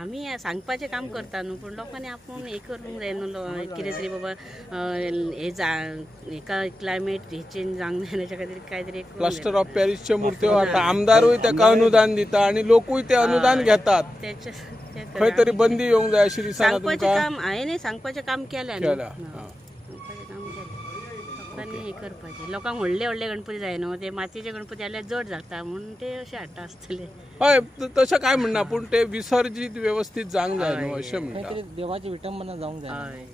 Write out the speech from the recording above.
आम्ही सांगपाचें काम करता न्हू, पण लोकांनी आपण हे करूंक जाय न्हू, कितें तरी बाबा हे एका क्लायमेट हे चेंज जावंक जाय त्याच्या खातीर काय तरी प्लास्टर ऑफ पॅरिसच्या मूर्त्यो आता आमदारूय ताका अनुदान दिता आणि लोकूय ते अनुदान घेतात. खंय तरी बंदी येवंक जाय अशी दिसना तुमकां? काम हांवें सांगपाचें काम केलें, सांगपाचें काम केलें. लोकांनी हे करपाचें. लोकांक व्हडले व्हडले गणपती जाय न्हू, ते मातयेचे गणपती जाल्यार जड जाता म्हणून ते अशें हाडटा आसतले. हय तशें काय म्हणना, पूण ते विसर्जीत व्यवस्थित जावंक जाय न्हू अशें म्हणटा. देवाची विटंबना जावंक जाय.